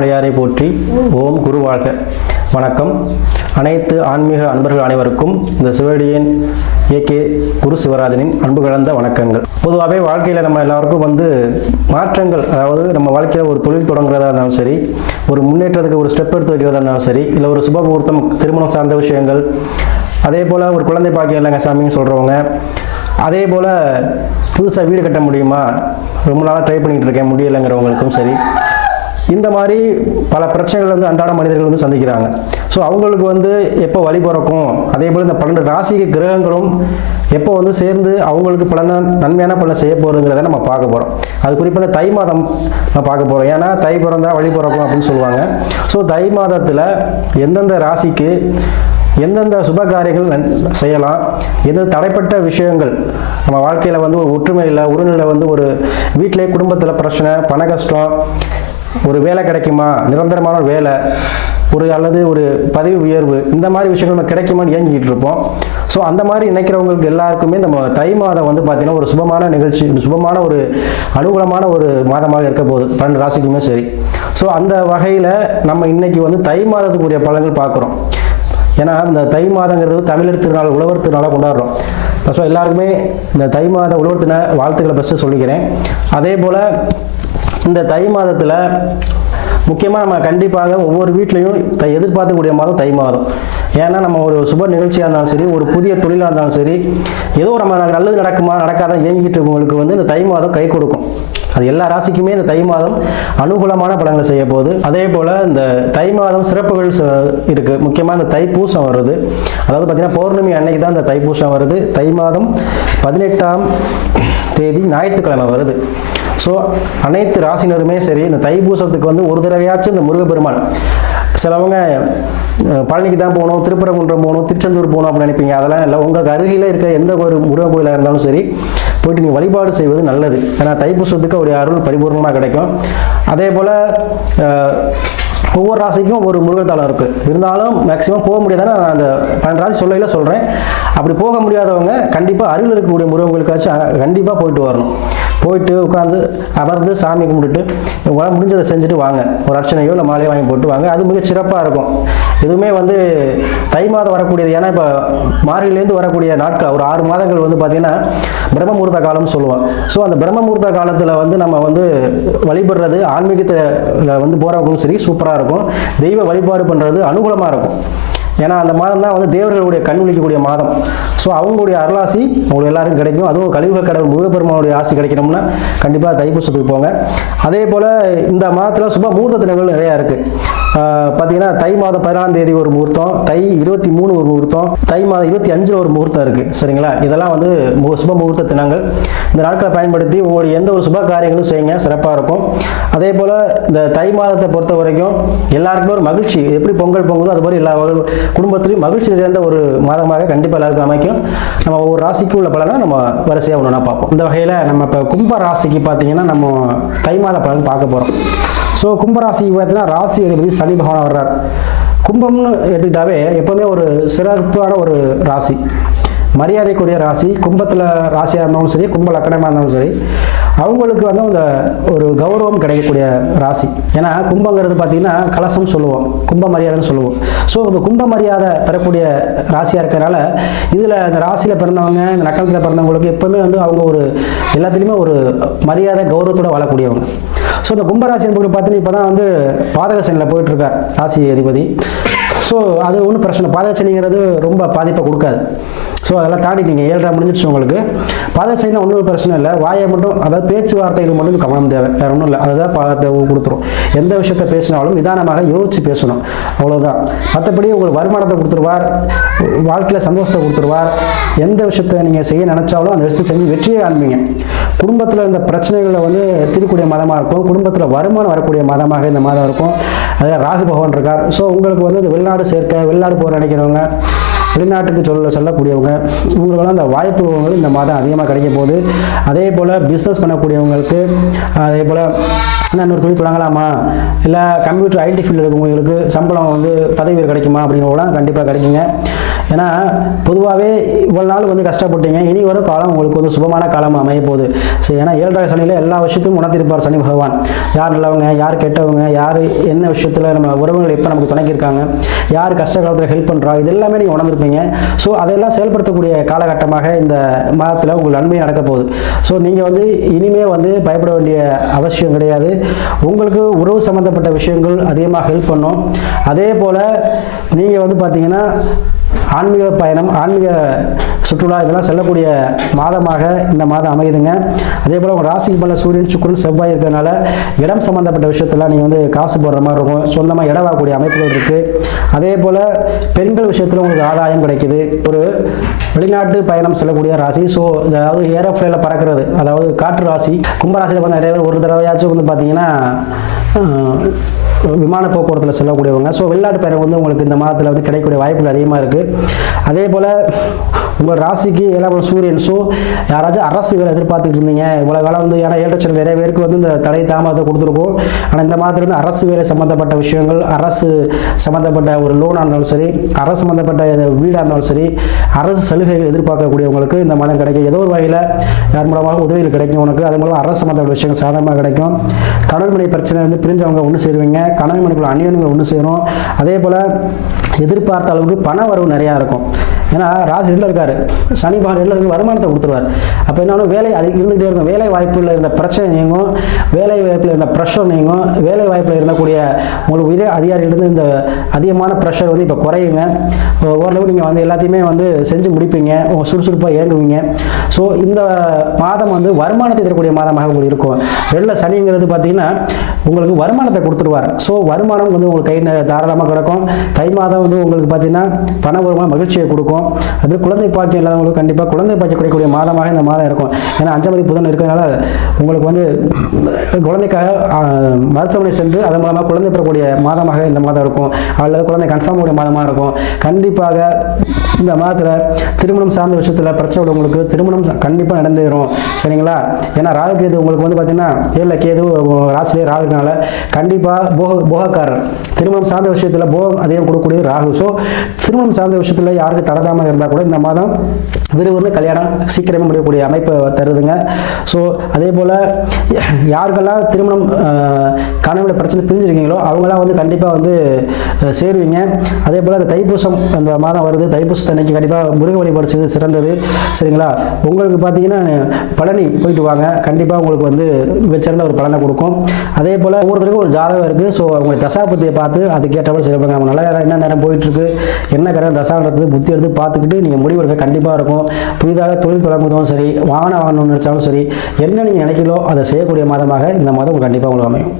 அண்ணாமலையாரை போற்றி. ஓம் குரு வாழ்க. வணக்கம். அனைத்து ஆன்மீக அன்பர்கள் அனைவருக்கும் இந்த சிவடியின் ஏகே குரு சிவராஜனின் அன்பு கலந்த வணக்கங்கள். பொதுவாகவே வாழ்க்கையில் நம்ம எல்லாருக்கும் மாற்றங்கள், அதாவது நம்ம வாழ்க்கையில் ஒரு தொழில் தொடங்குறதா இருந்தாலும் சரி, ஒரு முன்னேற்றத்துக்கு ஒரு ஸ்டெப் எடுத்து வைக்கிறதா இருந்தாலும் சரி, இல்லை ஒரு சுப முகூர்த்தம், திருமணம் சார்ந்த விஷயங்கள், அதே போல் ஒரு குழந்தை பாக்கியம் இல்லைங்க சாமின்னு சொல்கிறவங்க, அதே போல் புதுசாக வீடு கட்ட முடியுமா, ரொம்ப நாளாக ட்ரை பண்ணிகிட்டு இருக்கேன் முடியலைங்கிறவங்களுக்கும் சரி, இந்த மாதிரி பல பிரச்சனைகள் அன்றாட மனிதர்கள் சந்திக்கிறாங்க. ஸோ அவங்களுக்கு எப்போ வழி பிறக்கும், அதே போல் இந்த 12 ராசிக்கு கிரகங்களும் எப்போ சேர்ந்து அவங்களுக்கு நன்மையான பலனை செய்ய போகிறதுங்கிறத நம்ம பார்க்க போகிறோம். அது குறிப்பாக தை மாதம் நம்ம பார்க்க போகிறோம். ஏன்னா தை பிறந்தா வழி பிறக்கும் அப்படின்னு சொல்லுவாங்க. ஸோ தை மாதத்தில் எந்தெந்த ராசிக்கு எந்தெந்த சுப காரியங்கள் செய்யலாம், எந்த தடைப்பட்ட விஷயங்கள் நம்ம வாழ்க்கையில் ஒரு ஒற்றுமை இல்லை, உறவுல ஒரு வீட்டிலே குடும்பத்தில் பிரச்சனை, பண கஷ்டம், ஒரு வேலை கிடைக்குமா, நிரந்தரமான வேலை, அல்லது ஒரு பதவி உயர்வு, இந்த மாதிரி விஷயங்கள் நம்ம கிடைக்குமான்னு ஏங்கிக்கிட்டு இருப்போம். ஸோ அந்த மாதிரி நினைக்கிறவங்களுக்கு எல்லாருக்குமே நம்ம தை மாதம் பார்த்தீங்கன்னா ஒரு சுபமான நிகழ்ச்சி, சுபமான ஒரு அனுகூலமான ஒரு மாதமாக இருக்க போகுது 12 ராசிக்குமே சரி. ஸோ அந்த வகையில் நம்ம இன்னைக்கு தை மாதத்துக்குரிய பலன்கள் பார்க்குறோம். ஏன்னா இந்த தை மாதங்கிறது தமிழர் திருநாள், உழவர் திருநாளாக கொண்டாடுறோம். ஸோ எல்லாருக்குமே இந்த தை மாத உழவர் திருநாள் வாழ்த்துக்களை ஃபஸ்ட்டு சொல்லிக்கிறேன். அதே போல் இந்த தை மாதத்தில் முக்கியமாக நம்ம கண்டிப்பாக ஒவ்வொரு வீட்லையும் எதிர்பார்க்கக்கூடிய மாதம் தை மாதம். ஏன்னா நம்ம ஒரு சுப நிகழ்ச்சியாக இருந்தாலும் சரி, ஒரு புதிய தொழிலாக இருந்தாலும் சரி, ஏதோ நம்ம நல்லது நடக்குமா நடக்காதான் ஏங்கிட்டு இருக்கவங்களுக்கு இந்த தை மாதம் கை கொடுக்கும். அது எல்லா ராசிக்குமே இந்த தை மாதம் அனுகூலமான பலன்களை செய்ய போகுது. அதே போல் இந்த தை மாதம் சிறப்புகள் இருக்குது. முக்கியமாக இந்த தைப்பூசம் வருது. அதாவது பார்த்திங்கன்னா பௌர்ணமி அன்னைக்கு தான் இந்த தைப்பூசம் வருது. தை மாதம் 18ஆம் தேதி ஞாயிற்றுக்கிழமை வருது. ஸோ அனைத்து ராசினருமே சரி இந்த தைப்பூசத்துக்கு ஒரு தடவையாச்சும் இந்த முருகப்பெருமான், சிலவங்க பழனிக்கு தான் போகணும், திருப்பரங்குன்றம் போகணும், திருச்செந்தூர் போகணும் அப்படின்னு நினைப்பீங்க. அதெல்லாம் இல்லை. உங்களுக்கு அருகில் இருக்க எந்த ஒரு முருகன் கோயிலாக இருந்தாலும் சரி போயிட்டு நீங்கள் வழிபாடு செய்வது நல்லது. ஏன்னா தைப்பூசத்துக்கு அவருடைய அருள் பரிபூர்ணமாக கிடைக்கும். அதே போல் ஒவ்வொரு ராசிக்கும் ஒரு முருகத்தலம் இருக்குது. இருந்தாலும் மேக்ஸிமம் போக முடியாதானே நான் அந்த 12 ராசி சொல்லையில் சொல்கிறேன். அப்படி போக முடியாதவங்க கண்டிப்பாக அருகில் இருக்கக்கூடிய முருகங்களுக்காச்சும் கண்டிப்பாக போயிட்டு வரணும். போயிட்டு உட்காந்து அமர்ந்து சாமி கும்பிட்டுட்டு உங்களால் முடிஞ்சதை செஞ்சுட்டு வாங்க. ஒரு அர்ச்சனையோ இல்லை மாலையோ வாங்கி போட்டு வாங்க. அது மிக சிறப்பாக இருக்கும். எதுவுமே தை மாதம் வரக்கூடியது. ஏன்னா இப்போ மார்கழிலேருந்து வரக்கூடிய நாட்கள் ஒரு 6 மாதங்கள் பார்த்தீங்கன்னா பிரம்ம முகூர்த்த காலம்னு சொல்லுவோம். ஸோ அந்த பிரம்ம முகூர்த்த காலத்தில் நம்ம வழிபடுறது ஆன்மீகத்தில் போகிறவங்களும் சரி சூப்பராக இருக்கும். தெய்வ வழிபாடு பண்ணுறது அனுகூலமாக இருக்கும். ஏன்னா அந்த மாதம் தான் தேவர்களுடைய கண் விழிக்கக்கூடிய மாதம். ஸோ அவங்களுடைய அருளாசி உங்களுக்கு எல்லாருக்கும் கிடைக்கும். அதுவும் கலியுக கடவுள் முருகப்பெருமானுடைய ஆசி கிடைக்கணும்னா கண்டிப்பாக தைப்பூசத்துக்கு போங்க. அதே போல் இந்த மாதத்தில் சுப முகூர்த்த தினங்கள் நிறையா இருக்குது. பார்த்தீங்கன்னா தை மாதம் 14ஆம் தேதி ஒரு முகூர்த்தம், தை 23 ஒரு முகூர்த்தம், தை மாதம் 25 ஒரு முகூர்த்தம் இருக்குது. சரிங்களா? இதெல்லாம் சுப முகூர்த்த தினங்கள். இந்த நாட்களை பயன்படுத்தி உங்களுடைய எந்த ஒரு சுப காரியங்களும் செய்யுங்க, சிறப்பாக இருக்கும். அதே போல் இந்த தை மாதத்தை பொறுத்த வரைக்கும் எல்லாருக்குமே ஒரு மகிழ்ச்சி, எப்படி பொங்கல் பொங்குதோ அது மாதிரி எல்லா குடும்பத்திலையும் மகிழ்ச்சி நிறைந்த ஒரு மாதமாக கண்டிப்பாக எல்லாருக்கும் அமைக்கும். நம்ம ஒவ்வொரு ராசிக்கு உள்ள பலனை நம்ம வரிசையாக ஒன்றா பார்ப்போம். இந்த வகையில் நம்ம இப்போ கும்ப ராசிக்கு பார்த்தீங்கன்னா நம்ம தை மாத பலன் பார்க்க போகிறோம். ஸோ கும்பராசிக்கு பார்த்தீங்கன்னா ராசி அதிபதி சனி பகவான் வர்றார். கும்பம்னு எடுத்துக்கிட்டாவே எப்போவுமே ஒரு சிறப்பான ஒரு ராசி, மரியாதைக்குரிய ராசி. கும்பத்தில் ராசியாக இருந்தாலும் சரி, கும்ப லக்கணமாக இருந்தாலும் சரி, அவங்களுக்கு இந்த ஒரு கௌரவம் கிடைக்கக்கூடிய ராசி. ஏன்னா கும்பங்கிறது பார்த்தீங்கன்னா கலசம் சொல்லுவோம், கும்ப மரியாதைன்னு சொல்லுவோம். ஸோ இந்த கும்ப மரியாதை பெறக்கூடிய ராசியாக இருக்கிறனால இதில் இந்த ராசியில் பிறந்தவங்க, இந்த நக்கணத்தில் பிறந்தவங்களுக்கு எப்போவுமே அவங்க ஒரு எல்லாத்துலேயுமே ஒரு மரியாதை கௌரவத்தோடு வாழக்கூடியவங்க. ஸோ இந்த கும்பராசி என்பவர்கள் பார்த்தீங்கன்னா இப்போ தான் பாதக சனியில் போயிட்டுருக்கார் ராசி அதிபதி. ஸோ அது ஒன்றும் பிரச்சனை, பாதக சனிங்கிறது ரொம்ப பாதிப்பை கொடுக்காது. ஸோ அதெல்லாம் தாண்டிட்டீங்க, 7.5 முடிஞ்சிடுச்சு உங்களுக்கு. பாதக சனினா ஒன்றும் பிரச்சனை இல்லை. வாயை மட்டும், அதாவது பேச்சுவார்த்தைகள் மட்டும் கவனம் தேவை, வேறு ஒன்றும் இல்லை. அதுதான் பாதத்தை கொடுத்துரும். எந்த விஷயத்த பேசினாலும் நிதானமாக யோசித்து பேசணும், அவ்வளோதான். மற்றபடி உங்களுக்கு வருமானத்தை கொடுத்துருவார், வாழ்க்கையில் சந்தோஷத்தை கொடுத்துருவார். எந்த விஷயத்தை நீங்கள் செய்ய நினச்சாலும் அந்த விஷயத்தை செஞ்சு வெற்றியை காண்பீங்க. குடும்பத்தில் இந்த பிரச்சனைகளை தீர்க்கக்கூடிய மாதமாக இருக்கும். குடும்பத்தில் வருமானம் வரக்கூடிய மாதமாக இந்த மாதம் இருக்கும். அதில் ராகு பகவான் இருக்கார். ஸோ உங்களுக்கு இந்த வெளிநாடு சேர்க்க, வெளிநாடு போகிற நினைக்கிறவங்க, வெளிநாட்டுக்கு செல்லக்கூடியவங்க இவங்களுக்கெல்லாம் அந்த வாய்ப்புகள் இந்த மாதம் அதிகமாக கிடைக்க போகுது. அதே போல் பிஸ்னஸ் பண்ணக்கூடியவங்களுக்கு, அதே போல் இன்னொரு தொழில் தொடங்கலாமா, இல்லை கம்ப்யூட்டர் ஐடி ஃபீல்டு இருக்கவங்களுக்கு சம்பளம் வந்து பதவி கிடைக்குமா அப்படிங்கிறவங்களாம் கண்டிப்பாக கிடைக்குங்க. ஏன்னா பொதுவாகவே இவ்வளோ நாள் வந்து கஷ்டப்பட்டீங்க, இனி வரும் காலம் உங்களுக்கு வந்து சுபமான காலம் அமைய போகுது. சரி, ஏன்னா 7வது சனியில் எல்லா விஷயத்தையும் உணர்த்திருப்பார் சனி பகவான். யார் நல்லவங்க, யார் கெட்டவங்க, யார் என்ன விஷயத்தில் நம்ம உறவுகள் எப்போ நமக்கு துணைக்கிருக்காங்க, யார் கஷ்ட காலத்தில் ஹெல்ப் பண்ணுறா, இது எல்லாமே நீங்கள் உணர்ந்திருப்பீங்க. ஸோ அதெல்லாம் செயல்படுத்தக்கூடிய காலகட்டமாக இந்த மாதத்தில் உங்களுக்கு நன்மை நடக்க போகுது. ஸோ நீங்கள் வந்து இனிமேல் வந்து பயப்பட வேண்டிய அவசியம் கிடையாது. உங்களுக்கு உறவு சம்மந்தப்பட்ட விஷயங்கள் அதிகமாக ஹெல்ப் பண்ணும். அதே போல் நீங்கள் வந்து பார்த்தீங்கன்னா ஆன்மீக பயணம், ஆன்மீக சுற்றுலா இதெல்லாம் செல்லக்கூடிய மாதமாக இந்த மாதம் அமையுதுங்க. அதே போல் உங்கள் ராசிக்கு மேலே சூரியன், சுக்கிரன், செவ்வாய் இருக்கிறதுனால இடம் சம்மந்தப்பட்ட விஷயத்தெல்லாம் நீங்கள் வந்து காசு போடுற மாதிரி இருக்கும். சொந்தமாக இடம் வாங்கக்கூடிய அமைப்புகள் இருக்குது. அதே போல் பெண்கள் விஷயத்தில் உங்களுக்கு ஆதாயம் கிடைக்குது. ஒரு வெளிநாட்டு பயணம் செல்லக்கூடிய ராசி. ஸோ அதாவது ஏரோப்ளேனில் பறக்கிறது, அதாவது காற்று ராசி. கும்பராசியில் வந்து நிறைய பேர் ஒரு தடவையாச்சும் வந்து பார்த்தீங்கன்னா விமான போக்குவரத்தில் செல்லக்கூடியவங்க. ஸோ வெளிநாட்டு பயணம் வந்து உங்களுக்கு இந்த மாதத்தில் வந்து கிடைக்கக்கூடிய வாய்ப்புகள் அதிகமாக இருக்குது. அதே போல் உங்கள் ராசிக்கு எல்லாம் சூரியன். ஸோ யாராச்சும் அரசு வேலை எதிர்பார்த்துட்டு இருந்தீங்க இவ்வளோ காலம் வந்து, ஏன்னா ஏற்றச்சல் நிறைய பேருக்கு வந்து இந்த தடை தாமதத்தை கொடுத்துருக்கோம். ஆனால் இந்த மாதத்துல இருந்து அரசு வேலை சம்மந்தப்பட்ட விஷயங்கள், அரசு சம்மந்தப்பட்ட ஒரு லோனாக இருந்தாலும் சரி, அரசு சம்மந்தப்பட்ட வீடாக இருந்தாலும் சரி, அரசு சலுகைகள் எதிர்பார்க்கக்கூடியவங்களுக்கு இந்த மாதம் கிடைக்கும். ஏதோ ஒரு வகையில் யார் மூலமாக உதவிகள் கிடைக்கும் உனக்கு. அது மூலம் அரசு சம்மந்தப்பட்ட விஷயங்கள் சாதகமாக கிடைக்கும். கணவன் மனைவி பிரச்சனை வந்து பிரிஞ்சவங்க ஒன்று சேருவீங்க. கணவன் மனைவிக்குள்ள அந்நியங்கள் ஒன்று சேரும். அதே போல் எதிர்பார்த்த அளவுக்கு பண வரவு நிறையா இருக்கும். ஏன்னா ராசி ரெண்டில் இருக்காரு, சனி பகவான் ரெண்டில் இருந்து வருமானத்தை கொடுத்துருவார். அப்போ என்ன வேலை இருந்துகிட்டே இருக்கும். வேலை வாய்ப்பில் இருந்த பிரச்சனை நீங்கும், வேலை வாய்ப்பில் இருந்த ப்ரெஷர் நீங்கும், வேலை வாய்ப்பில் இருந்தக்கூடிய உங்களுக்கு உயர் அதிகாரிகளிருந்து இந்த அதிகமான ப்ரெஷர் வந்து இப்போ குறையுங்க. ஓரளவு நீங்கள் வந்து எல்லாத்தையுமே வந்து செஞ்சு முடிப்பீங்க, சுறுசுறுப்பாக இயங்குவீங்க. ஸோ இந்த மாதம் வந்து வருமானத்தை தரக்கூடிய மாதமாக உங்களுக்கு இருக்கும். ரெண்டில் சனிங்கிறது பார்த்தீங்கன்னா உங்களுக்கு வருமானத்தை கொடுத்துருவார். ஸோ வருமானம் வந்து உங்களுக்கு கை தாராளமாக கிடக்கும். தை மாதம் வந்து உங்களுக்கு பார்த்தீங்கன்னா பண வருமானம் மகிழ்ச்சியை கொடுக்கும். அது குழந்தை பாக்கியம் இல்லாதவங்களுக்கு கண்டிப்பாக குழந்தை பாக்கியம் கிடைக்கக்கூடிய மாதமாக இந்த மாதம் இருக்கும். ஏன்னா 5ஆம் தேதி புதன் இருக்கிறதுனால உங்களுக்கு வந்து குழந்தைக்காக மருத்துவமனை சென்று அதன் மூலமாக குழந்தை பெறக்கூடிய மாதமாக இந்த மாதம் இருக்கும். அல்லது குழந்தை கன்ஃபார்ம் கூடிய மாதமாக இருக்கும். கண்டிப்பாக இந்த மாதத்தில் திருமணம் சார்ந்த விஷயத்தில் பிரச்சனை உள்ளவங்களுக்கு திருமணம் கண்டிப்பாக நடந்துடும். சரிங்களா? ஏன்னா ராகு கேது உங்களுக்கு வந்து பார்த்தீங்கன்னா 7ல் கேது ராசிலே ராகு இருக்கனால கண்டிப்பாக போகக்காரர் திருமணம் சார்ந்த விஷயத்தில் போகம் அதிகம் கொடுக்கக்கூடிய ராகு. ஸோ திருமணம் சார்ந்த விஷயத்தில் யாருக்கு தடதாமல் இருந்தால் கூட இந்த மாதம் விறுவிறுன்னு கல்யாணம் சீக்கிரமே முடியக்கூடிய அமைப்பை தருதுங்க. ஸோ அதே போல் யாருக்கெல்லாம் திருமணம் கனவுல பிரச்சனை பிரிஞ்சிருக்கீங்களோ அவங்களாம் வந்து கண்டிப்பாக வந்து சேருவீங்க. அதே போல் அந்த தைப்பூசம் அந்த மாதம் வருது. தைப்பூசத்தை அன்னைக்கு கண்டிப்பாக முருக வழிபாடு செய்து சிறந்தது. சரிங்களா? உங்களுக்கு பார்த்தீங்கன்னா பழனி போயிட்டு வாங்க, கண்டிப்பாக உங்களுக்கு வந்து மிகச்சிறந்த ஒரு பலனை கொடுக்கும். அதே போல் ஒவ்வொருத்தருக்கும் ஒரு ஜாதகம் இருக்குது. ஸோ அவங்க தசாபத்தியை பார்த்து அதுக்கேற்றபடி செயல்படுங்க. நம்ம நல்ல நேரம் என்ன நேரம் போயிட்டுருக்கு, என்ன கரம் தசாங்கிறது புத்தி எடுத்து பார்த்துக்கிட்டு நீங்கள் முடிவெடுக்க கண்டிப்பாக இருக்கும். புதிதாக தொழில் தொடங்குவதும் சரி, வாகனம் வாங்கணும்னு நினைச்சாலும் சரி, என்ன நீங்கள் நினைக்கிறோ அதை செய்யக்கூடிய மாதமாக இந்த மாதம் கண்டிப்பாக உங்களுக்கு அமையும்.